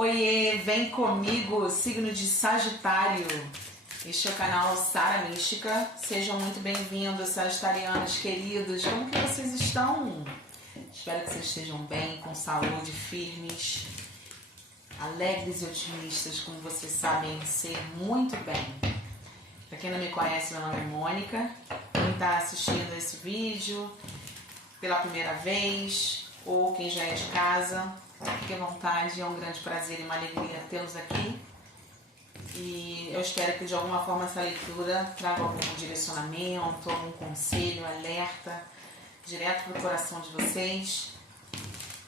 Oiê, vem comigo, signo de Sagitário. Este é o canal Sara Mística. Sejam muito bem-vindos, sagitarianos queridos. Como que vocês estão? Espero que vocês estejam bem, com saúde, firmes, alegres e otimistas, como vocês sabem ser muito bem. Para quem não me conhece, meu nome é Mônica. Quem está assistindo esse vídeo pela primeira vez ou quem já é de casa, fique à vontade, é um grande prazer e uma alegria tê-los aqui. E eu espero que de alguma forma essa leitura traga algum direcionamento, algum conselho, alerta, direto para o coração de vocês,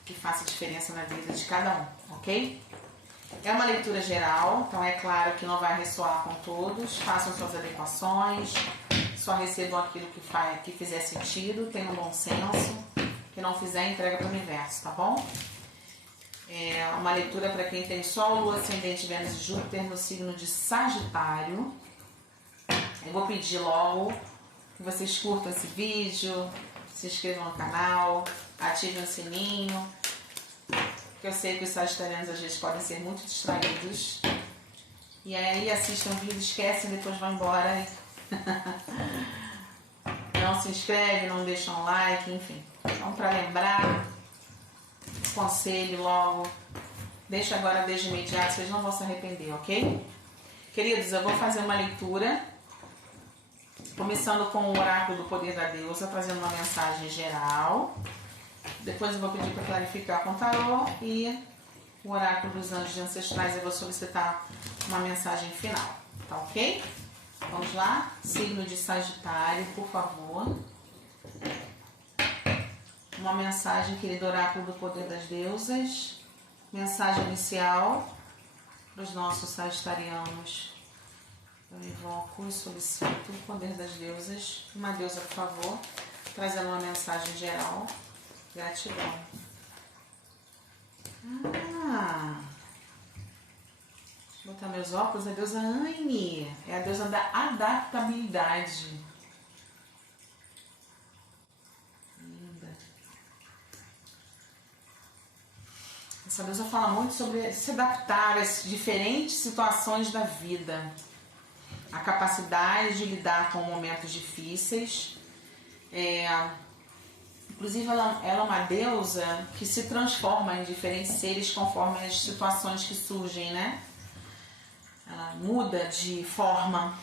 que faça diferença na vida de cada um, ok? É uma leitura geral, então é claro que não vai ressoar com todos, façam suas adequações, só recebam aquilo que fizer sentido, tenham bom senso, que não fizer, entrega para o universo, tá bom? É uma leitura para quem tem Sol, Lua, Ascendente, Vênus e Júpiter no signo de Sagitário. Eu vou pedir logo que vocês curtam esse vídeo, se inscrevam no canal, ativem o sininho, porque eu sei que os sagitarianos às vezes podem ser muito distraídos. E aí assistam o vídeo, esquecem, depois vão embora. Não se inscreve, não deixam like, enfim. Então, para lembrar, conselho logo, deixa agora desde imediato, vocês não vão se arrepender, ok? Queridos, eu vou fazer uma leitura, começando com o oráculo do poder da deusa, trazendo uma mensagem geral. Depois eu vou pedir para clarificar com o tarô e o oráculo dos anjos ancestrais eu vou solicitar uma mensagem final, tá ok? Vamos lá? Signo de Sagitário, por favor. Uma mensagem, querido oráculo do poder das deusas. Mensagem inicial para os nossos sagitarianos. Eu invoco e solicito o poder das deusas. Uma deusa, por favor, trazendo uma mensagem geral. Gratidão. Deixa eu botar meus óculos. A deusa Anne é a deusa da adaptabilidade. Linda. Essa deusa fala muito sobre se adaptar às diferentes situações da vida. A capacidade de lidar com momentos difíceis. Inclusive, ela é uma deusa que se transforma em diferentes seres conforme as situações que surgem, né? Ela muda de forma.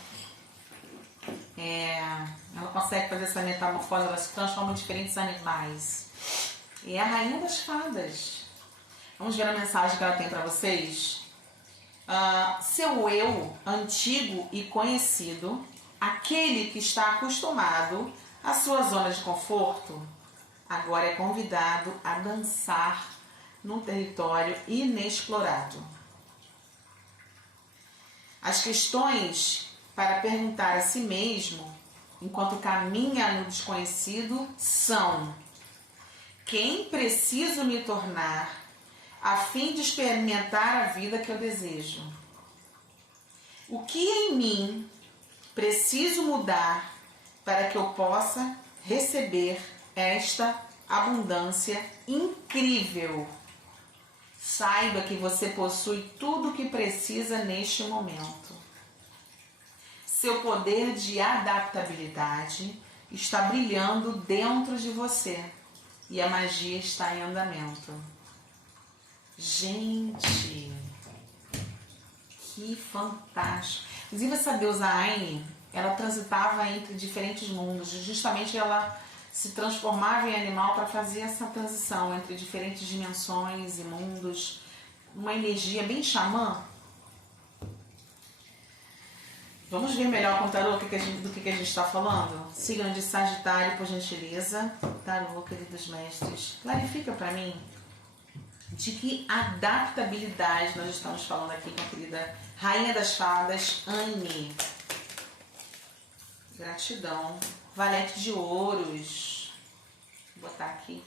Ela consegue fazer essa metamorfose, ela se transforma em diferentes animais. E é a rainha das fadas. Vamos ver a mensagem que ela tem para vocês? Seu eu antigo e conhecido, aquele que está acostumado à sua zona de conforto, agora é convidado a dançar num território inexplorado. As questões para perguntar a si mesmo, enquanto caminha no desconhecido, são: quem preciso me tornar a fim de experimentar a vida que eu desejo? O que em mim preciso mudar para que eu possa receber esta abundância incrível? Saiba que você possui tudo o que precisa neste momento. Seu poder de adaptabilidade está brilhando dentro de você e a magia está em andamento. Gente, que fantástico! Inclusive, essa deusa Aine, ela transitava entre diferentes mundos. Justamente ela se transformava em animal para fazer essa transição entre diferentes dimensões e mundos. Uma energia bem xamã. Vamos ver melhor com o tarô do que a gente está falando? Signo de Sagitário, por gentileza. Tarô, queridos mestres, clarifica para mim de que adaptabilidade nós estamos falando aqui com a querida Rainha das Fadas, Anne. Gratidão. Valete de ouros. Vou botar aqui.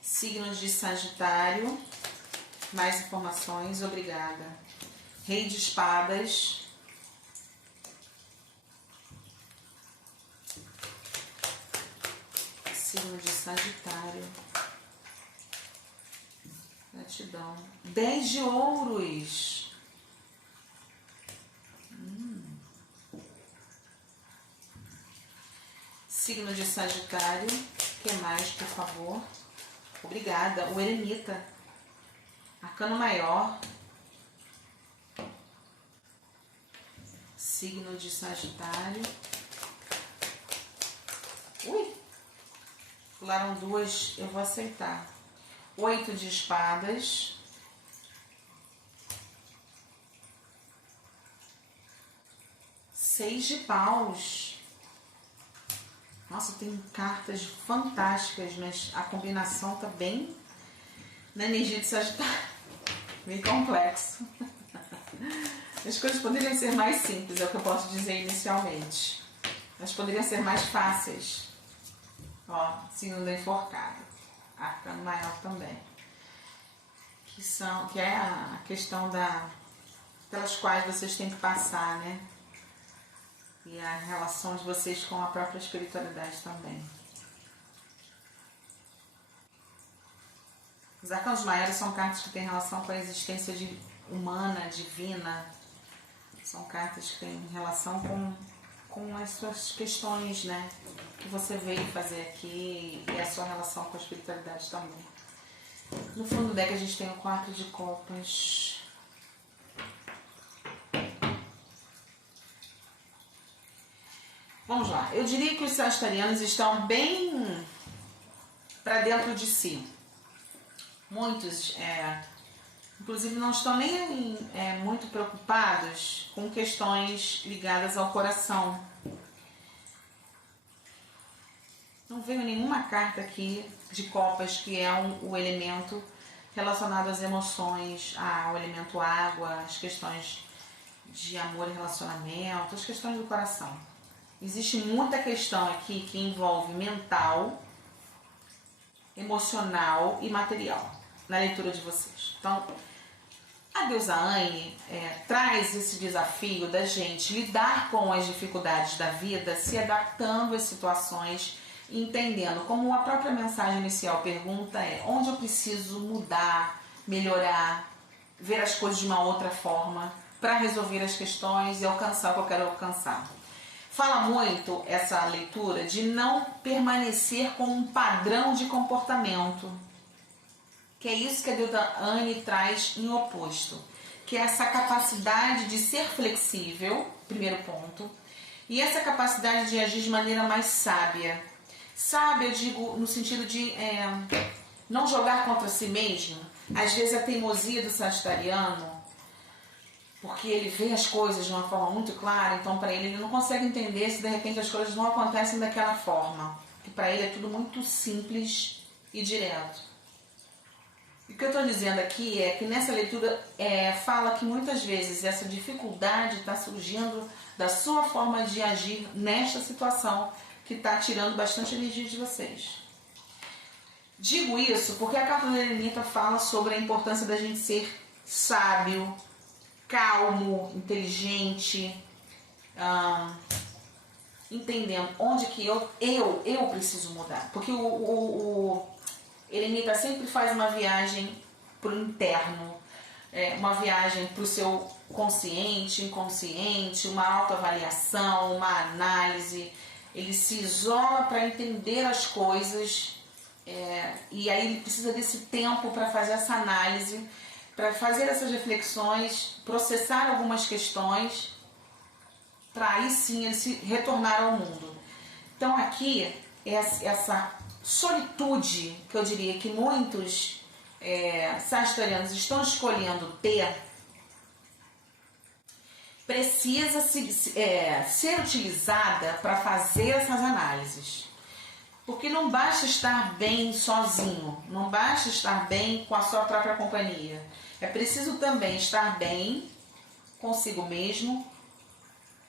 Signos de Sagitário. Mais informações, obrigada. Rei de espadas. Signo de Sagitário. Gratidão. 10 de ouros. Signo de Sagitário. O que mais, por favor? Obrigada. O Eremita. Arcano Maior. Signo de Sagitário. Ui! Pularam duas, eu vou aceitar. 8 de espadas. Seis de paus. Nossa, tem cartas fantásticas, mas a combinação tá bem na energia de Sagitário. Bem complexo. As coisas poderiam ser mais simples, é o que eu posso dizer inicialmente. Mas poderiam ser mais fáceis. Ó, signo da enforcada. Arcano Maior também. Que é a questão pelas quais vocês têm que passar, né? E a relação de vocês com a própria espiritualidade também. Os arcanos maiores são cartas que têm relação com a existência humana, divina. São cartas que têm relação com as suas questões, né? Que você veio fazer aqui e a sua relação com a espiritualidade também. No fundo do deck a gente tem o 4 de copas. Vamos lá. Eu diria que os sagitarianos estão bem para dentro de si. Muitos, inclusive, não estão nem muito preocupados com questões ligadas ao coração. Não veio nenhuma carta aqui de copas que é o elemento relacionado às emoções, ao elemento água, as questões de amor e relacionamento, as questões do coração. Existe muita questão aqui que envolve mental, emocional e material na leitura de vocês. Então, a deusa Anne traz esse desafio da gente lidar com as dificuldades da vida, se adaptando às situações, entendendo, como a própria mensagem inicial pergunta onde eu preciso mudar, melhorar, ver as coisas de uma outra forma para resolver as questões e alcançar o que eu quero alcançar. Fala muito essa leitura de não permanecer com um padrão de comportamento, que é isso que a deusa Anne traz em oposto, que é essa capacidade de ser flexível, primeiro ponto, e essa capacidade de agir de maneira mais sábia. Sábia, eu digo, no sentido de não jogar contra si mesmo. Às vezes a teimosia do sagitariano, porque ele vê as coisas de uma forma muito clara, então para ele não consegue entender se de repente as coisas não acontecem daquela forma. Que para ele é tudo muito simples e direto. E o que eu estou dizendo aqui é que nessa leitura fala que muitas vezes essa dificuldade está surgindo da sua forma de agir nesta situação que está tirando bastante energia de vocês. Digo isso porque a carta da Eremita fala sobre a importância da gente ser sábio, calmo, inteligente, entendendo onde que eu preciso mudar. Porque o Eremita sempre faz uma viagem para o interno, uma viagem para o seu consciente, inconsciente, uma autoavaliação, uma análise. Ele se isola para entender as coisas e aí ele precisa desse tempo para fazer essa análise, para fazer essas reflexões, processar algumas questões, para aí sim ele se retornar ao mundo. Então aqui, essa solitude que eu diria que muitos sagitarianos estão escolhendo ter, precisa ser utilizada para fazer essas análises. Porque não basta estar bem sozinho, não basta estar bem com a sua própria companhia. É preciso também estar bem consigo mesmo,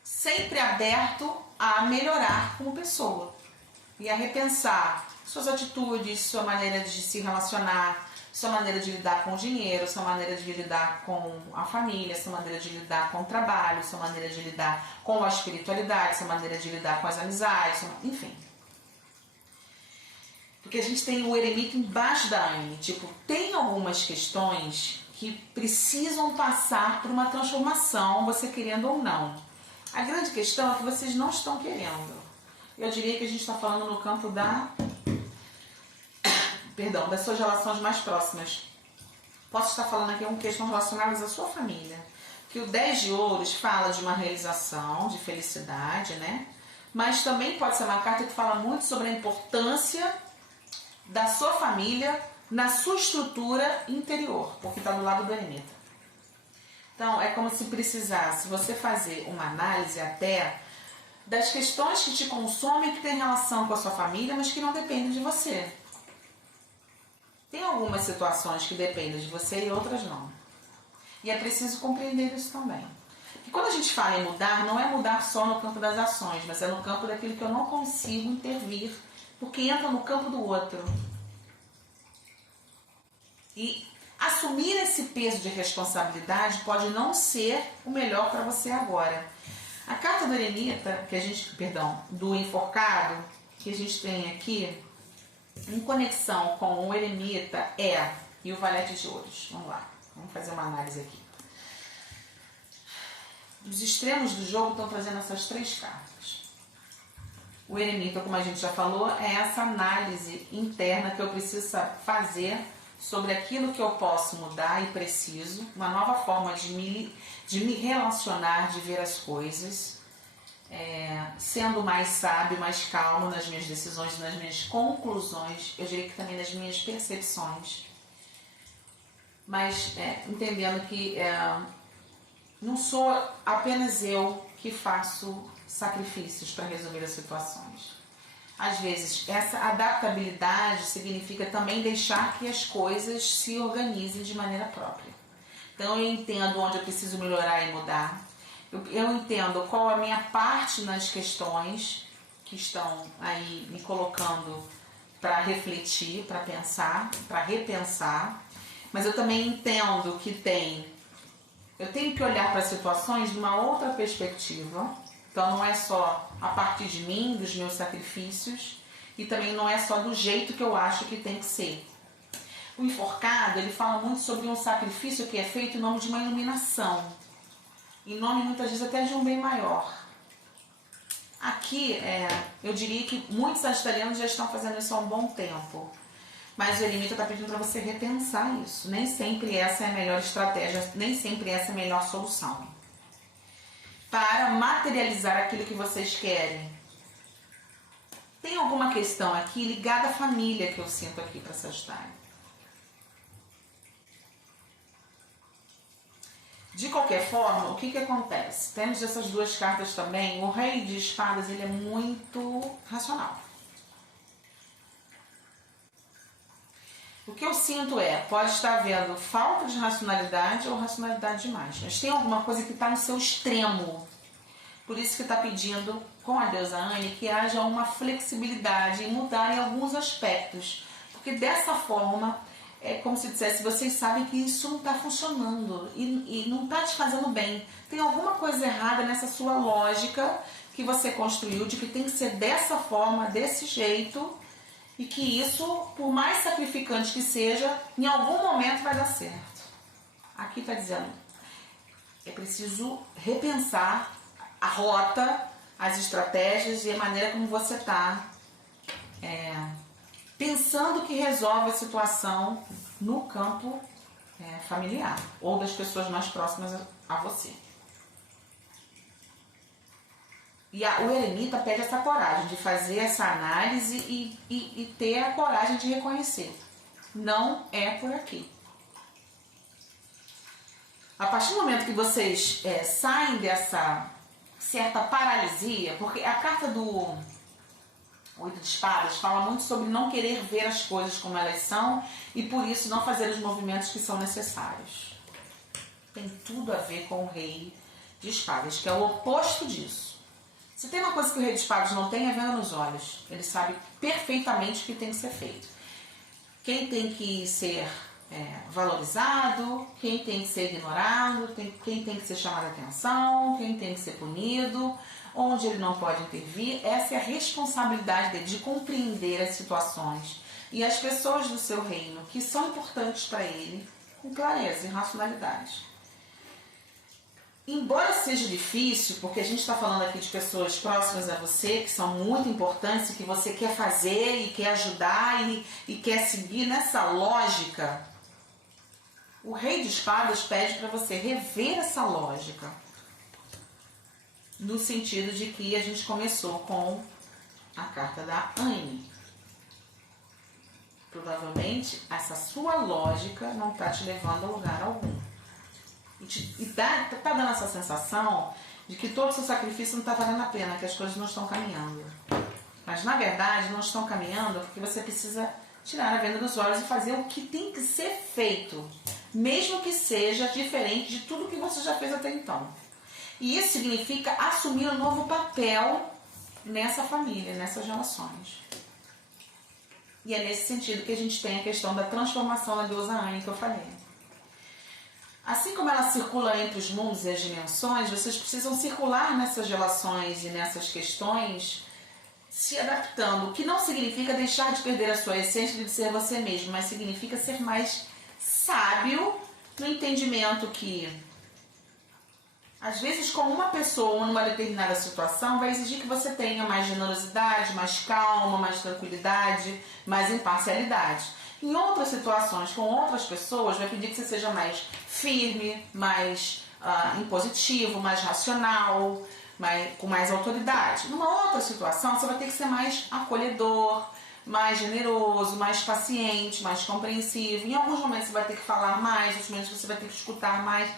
sempre aberto a melhorar como pessoa e a repensar suas atitudes, sua maneira de se relacionar, sua maneira de lidar com o dinheiro, sua maneira de lidar com a família, sua maneira de lidar com o trabalho, sua maneira de lidar com a espiritualidade, sua maneira de lidar com as amizades, enfim. Porque a gente tem o eremita embaixo da Anne. Tipo, tem algumas questões que precisam passar por uma transformação, você querendo ou não. A grande questão é que vocês não estão querendo. Eu diria que a gente está falando no campo das suas relações mais próximas. Posso estar falando aqui uma questão relacionada à sua família. Que o 10 de ouros fala de uma realização, de felicidade, né? Mas também pode ser uma carta que fala muito sobre a importância da sua família na sua estrutura interior, porque está do lado do eremita. Então, é como se precisasse você fazer uma análise até das questões que te consomem, que tem relação com a sua família, mas que não dependem de você. Tem algumas situações que dependem de você e outras não. E é preciso compreender isso também. E quando a gente fala em mudar, não é mudar só no campo das ações, mas é no campo daquilo que eu não consigo intervir, porque entra no campo do outro. E assumir esse peso de responsabilidade pode não ser o melhor para você agora. A carta do eremita, do enforcado, que a gente tem aqui, em conexão com o eremita e o valete de ouros. Vamos lá, vamos fazer uma análise aqui. Os extremos do jogo estão trazendo essas 3 cartas. O eremita, como a gente já falou, é essa análise interna que eu preciso fazer sobre aquilo que eu posso mudar e preciso, uma nova forma de me relacionar, de ver as coisas, sendo mais sábio, mais calmo nas minhas decisões, nas minhas conclusões, eu diria que também nas minhas percepções, mas entendendo que não sou apenas eu que faço sacrifícios para resolver as situações. Às vezes, essa adaptabilidade significa também deixar que as coisas se organizem de maneira própria. Então, eu entendo onde eu preciso melhorar e mudar. Eu entendo qual é a minha parte nas questões que estão aí me colocando para refletir, para pensar, para repensar. Mas eu também entendo que eu tenho que olhar para as situações de uma outra perspectiva. Então não é só a partir de mim, dos meus sacrifícios, e também não é só do jeito que eu acho que tem que ser. O enforcado, ele fala muito sobre um sacrifício que é feito em nome de uma iluminação, em nome muitas vezes até de um bem maior. Aqui, eu diria que muitos sagitarianos já estão fazendo isso há um bom tempo, mas o eremita está pedindo para você repensar isso. Nem sempre essa é a melhor estratégia, nem sempre essa é a melhor solução para materializar aquilo que vocês querem. Tem alguma questão aqui ligada à família que eu sinto aqui para Sagitário. De qualquer forma, o que acontece? Temos essas 2 cartas também. O Rei de Espadas, ele é muito racional. O que eu sinto pode estar havendo falta de racionalidade ou racionalidade demais. Mas tem alguma coisa que está no seu extremo. Por isso que está pedindo, com a deusa Anne, que haja uma flexibilidade e mudar em alguns aspectos. Porque dessa forma, é como se dissesse, vocês sabem que isso não está funcionando e não está te fazendo bem. Tem alguma coisa errada nessa sua lógica que você construiu, de que tem que ser dessa forma, desse jeito, e que isso, por mais sacrificante que seja, em algum momento vai dar certo. Aqui está dizendo, é preciso repensar a rota, as estratégias e a maneira como você está pensando que resolve a situação no campo familiar ou das pessoas mais próximas a você. E o eremita pede essa coragem de fazer essa análise e ter a coragem de reconhecer. Não é por aqui. A partir do momento que vocês saem dessa certa paralisia, porque a carta do 8 de espadas fala muito sobre não querer ver as coisas como elas são e por isso não fazer os movimentos que são necessários. Tem tudo a ver com o Rei de Espadas, que é o oposto disso. Se tem uma coisa que o Rei de Espadas não tem, é venda nos olhos. Ele sabe perfeitamente o que tem que ser feito. Quem tem que ser valorizado, quem tem que ser ignorado, quem tem que ser chamado a atenção, quem tem que ser punido, onde ele não pode intervir. Essa é a responsabilidade dele, de compreender as situações, e as pessoas do seu reino que são importantes para ele com clareza e racionalidade. Embora seja difícil, porque a gente está falando aqui de pessoas próximas a você, que são muito importantes, que você quer fazer e quer ajudar e quer seguir nessa lógica, o Rei de Espadas pede para você rever essa lógica. No sentido de que a gente começou com a carta da Anne. Provavelmente essa sua lógica não está te levando a lugar algum. E tá dando essa sensação de que todo o seu sacrifício não está valendo a pena, que as coisas não estão caminhando. Mas na verdade não estão caminhando porque você precisa tirar a venda dos olhos e fazer o que tem que ser feito, mesmo que seja diferente de tudo que você já fez até então. E isso significa assumir um novo papel nessa família, nessas relações. E é nesse sentido que a gente tem a questão da transformação da deusa Anne que eu falei. Assim como ela circula entre os mundos e as dimensões, vocês precisam circular nessas relações e nessas questões se adaptando, o que não significa deixar de perder a sua essência de ser você mesmo, mas significa ser mais sábio no entendimento que, às vezes, com uma pessoa numa determinada situação, vai exigir que você tenha mais generosidade, mais calma, mais tranquilidade, mais imparcialidade. Em outras situações, com outras pessoas, vai pedir que você seja mais firme, mais impositivo, mais racional, com mais autoridade. Numa outra situação, você vai ter que ser mais acolhedor, mais generoso, mais paciente, mais compreensivo. Em alguns momentos você vai ter que falar mais, em outros momentos você vai ter que escutar mais.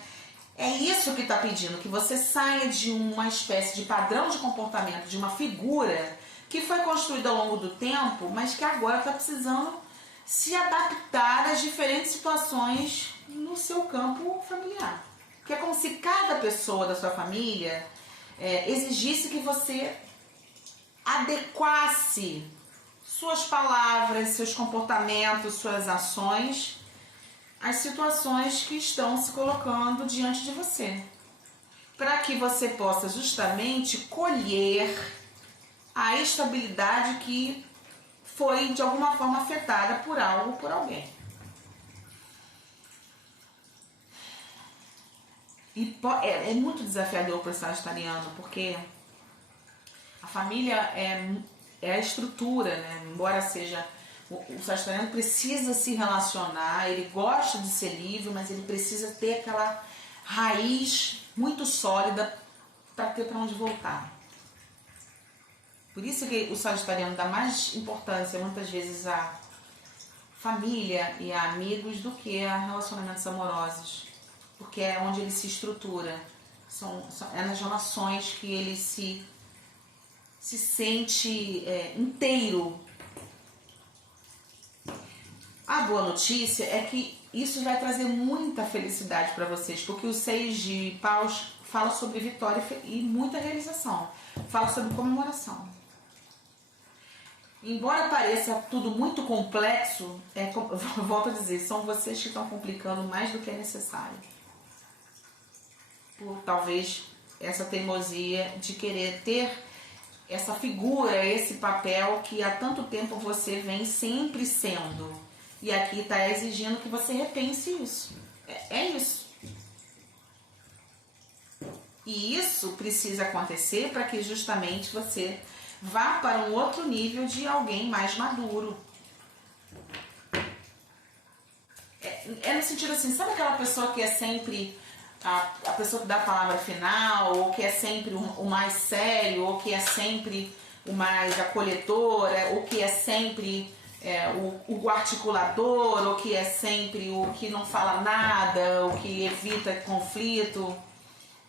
É isso que está pedindo, que você saia de uma espécie de padrão de comportamento, de uma figura que foi construída ao longo do tempo, mas que agora está precisando se adaptar às diferentes situações no seu campo familiar. Porque é como se cada pessoa da sua família exigisse que você adequasse suas palavras, seus comportamentos, suas ações às situações que estão se colocando diante de você, para que você possa justamente colher a estabilidade que foi de alguma forma afetada por algo ou por alguém. E é muito desafiador para o sagitariano, porque a família é a estrutura, né? Embora seja... O sagitariano precisa se relacionar, ele gosta de ser livre, mas ele precisa ter aquela raiz muito sólida para ter para onde voltar. Por isso que o sagitariano dá mais importância muitas vezes a família e a amigos do que a relacionamentos amorosos, porque é onde ele se estrutura, é nas relações que ele se sente inteiro. A boa notícia é que isso vai trazer muita felicidade para vocês, porque o 6 de paus fala sobre vitória e muita realização, fala sobre comemoração. Embora pareça tudo muito complexo, volto a dizer, são vocês que estão complicando mais do que é necessário. Por talvez essa teimosia de querer ter essa figura, esse papel que há tanto tempo você vem sempre sendo. E aqui está exigindo que você repense isso. É isso. E isso precisa acontecer para que justamente você vá para um outro nível de alguém mais maduro. É no sentido assim, sabe aquela pessoa que é sempre a pessoa que dá a palavra final, ou que é sempre o mais sério, ou que é sempre o mais acolhedor, ou que é sempre o articulador, ou que é sempre o que não fala nada, o que evita conflito?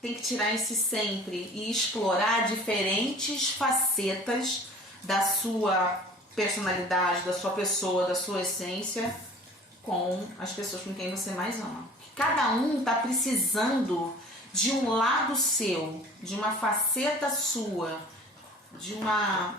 Tem que tirar esse sempre e explorar diferentes facetas da sua personalidade, da sua pessoa, da sua essência com as pessoas com quem você mais ama. Cada um está precisando de um lado seu, de uma faceta sua, de uma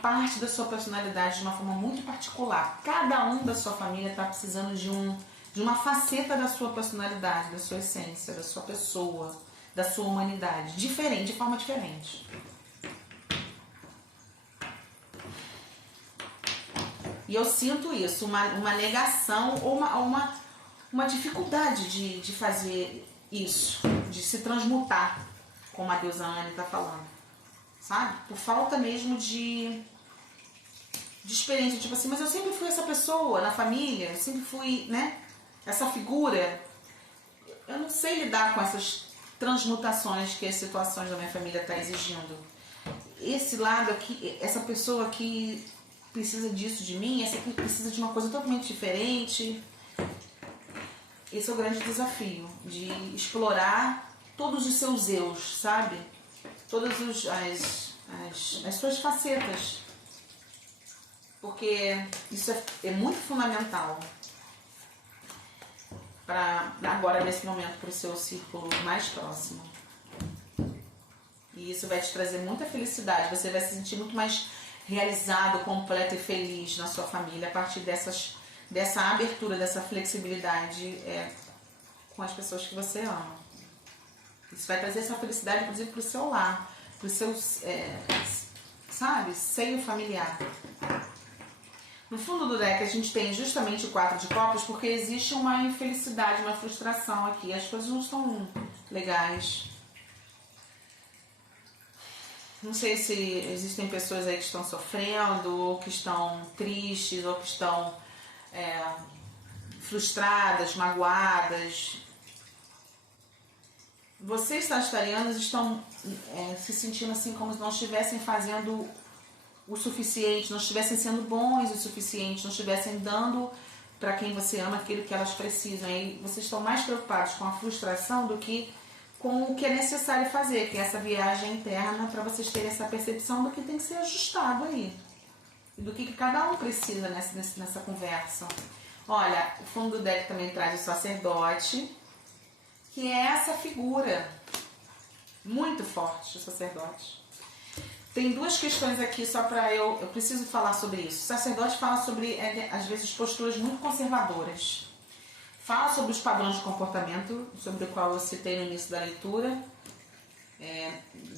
parte da sua personalidade de uma forma muito particular. Cada um da sua família está precisando de uma faceta da sua personalidade, da sua essência, da sua pessoa, da sua humanidade, diferente, de forma diferente. E eu sinto isso, uma negação ou uma dificuldade de fazer isso, de se transmutar, como a deusa Anne está falando, sabe? Por falta mesmo de experiência, tipo assim, mas eu sempre fui essa pessoa na família, eu sempre fui, né, essa figura. Eu não sei lidar com essas transmutações que as situações da minha família estão exigindo. Esse lado aqui, essa pessoa aqui precisa disso de mim, essa aqui precisa de uma coisa totalmente diferente. Esse é o grande desafio, de explorar todos os seus eus, sabe? Todas as suas facetas. Porque isso é muito fundamental para agora, nesse momento, para o seu círculo mais próximo. E isso vai te trazer muita felicidade. Você vai se sentir muito mais realizado, completo e feliz na sua família a partir dessa abertura, dessa flexibilidade com as pessoas que você ama. Isso vai trazer essa felicidade, inclusive, para o seu lar, para o seu, sabe, seio familiar. No fundo do deck a gente tem justamente o 4 de copas porque existe uma infelicidade, uma frustração aqui. As coisas não estão legais. Não sei se existem pessoas aí que estão sofrendo, ou que estão tristes, ou que estão frustradas, magoadas. Vocês, sagitarianos, estão se sentindo assim como se não estivessem fazendo o suficiente, não estivessem sendo bons o suficiente, não estivessem dando para quem você ama aquilo que elas precisam. E vocês estão mais preocupados com a frustração do que com o que é necessário fazer, que é essa viagem interna, para vocês terem essa percepção do que tem que ser ajustado aí. E do que cada um precisa nessa conversa. Olha, o fundo do deck também traz o sacerdote, que é essa figura muito forte, o sacerdote. Tem duas questões aqui só para eu preciso falar sobre isso. O sacerdote fala sobre, às vezes, posturas muito conservadoras. Fala sobre os padrões de comportamento, sobre o qual eu citei no início da leitura,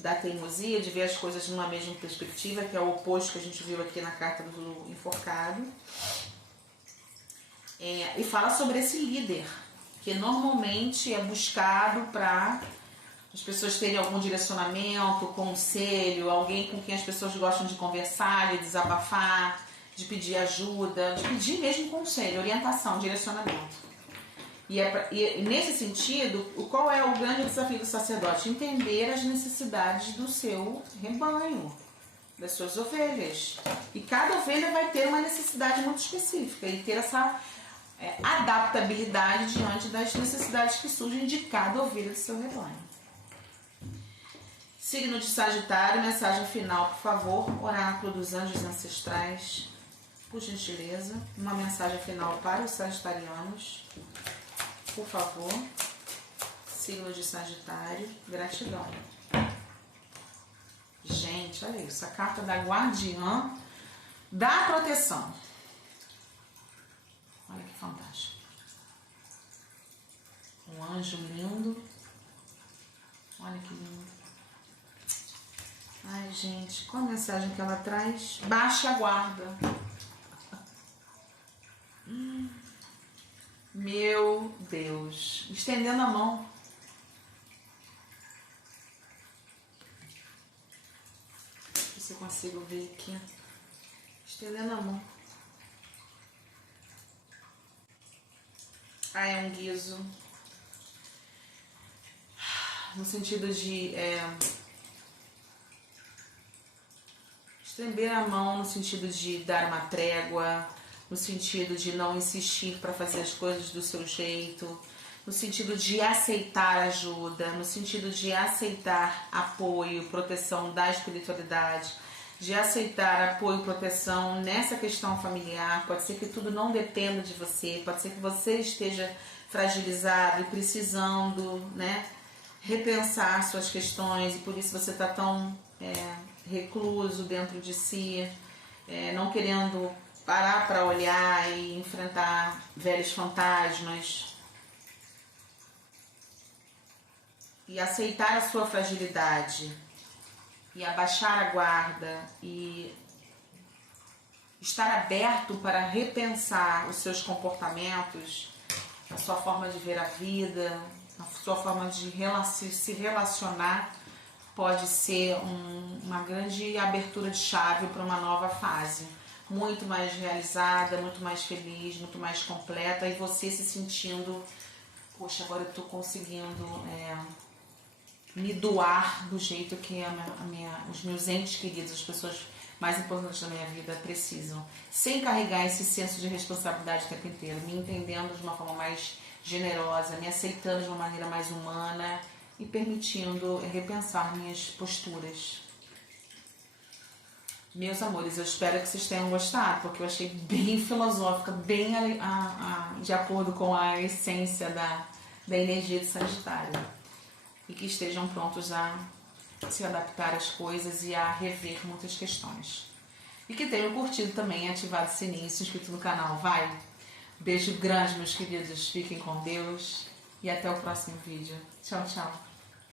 da teimosia, de ver as coisas numa mesma perspectiva, que é o oposto que a gente viu aqui na carta do enforcado. E fala sobre esse líder, que normalmente é buscado para as pessoas terem algum direcionamento, conselho, alguém com quem as pessoas gostam de conversar, de desabafar, de pedir ajuda, de pedir mesmo conselho, orientação, direcionamento. E nesse sentido, qual é o grande desafio do sacerdote? Entender as necessidades do seu rebanho, das suas ovelhas. E cada ovelha vai ter uma necessidade muito específica e ter essa adaptabilidade diante das necessidades que surgem de cada ovelha do seu rebanho. Signo de Sagitário, mensagem final, por favor, oráculo dos anjos ancestrais, por gentileza, uma mensagem final para os sagitarianos, por favor. Signo de Sagitário, gratidão. Gente, olha isso, a carta da guardiã da proteção. Olha que fantástico. Um anjo lindo. Olha que lindo. Ai, gente, qual a mensagem que ela traz? Baixe a guarda. Meu Deus. Estendendo a mão. Deixa eu ver se eu consigo ver aqui. Estendendo a mão. Ah, é um guiso. No sentido de estender a mão, no sentido de dar uma trégua, no sentido de não insistir para fazer as coisas do seu jeito, no sentido de aceitar ajuda, no sentido de aceitar apoio, proteção da espiritualidade, de aceitar apoio e proteção nessa questão familiar. Pode ser que tudo não dependa de você, pode ser que você esteja fragilizado e precisando, né, repensar suas questões, e por isso você está tão recluso dentro de si, não querendo parar para olhar e enfrentar velhos fantasmas e aceitar a sua fragilidade e abaixar a guarda e estar aberto para repensar os seus comportamentos, a sua forma de ver a vida, a sua forma de se relacionar, pode ser uma grande abertura de chave para uma nova fase. Muito mais realizada, muito mais feliz, muito mais completa, e você se sentindo, poxa, agora eu estou conseguindo me doar do jeito que os meus entes queridos, as pessoas mais importantes da minha vida precisam, sem carregar esse senso de responsabilidade o tempo inteiro, me entendendo de uma forma mais generosa, me aceitando de uma maneira mais humana e permitindo repensar minhas posturas. Meus amores, eu espero que vocês tenham gostado, porque eu achei bem filosófica, bem de acordo com a essência da energia de Sagitário. E que estejam prontos a se adaptar às coisas e a rever muitas questões. E que tenham curtido também, ativado o sininho, se inscrito no canal, vai? Beijo grande, meus queridos, fiquem com Deus e até o próximo vídeo. Tchau, tchau.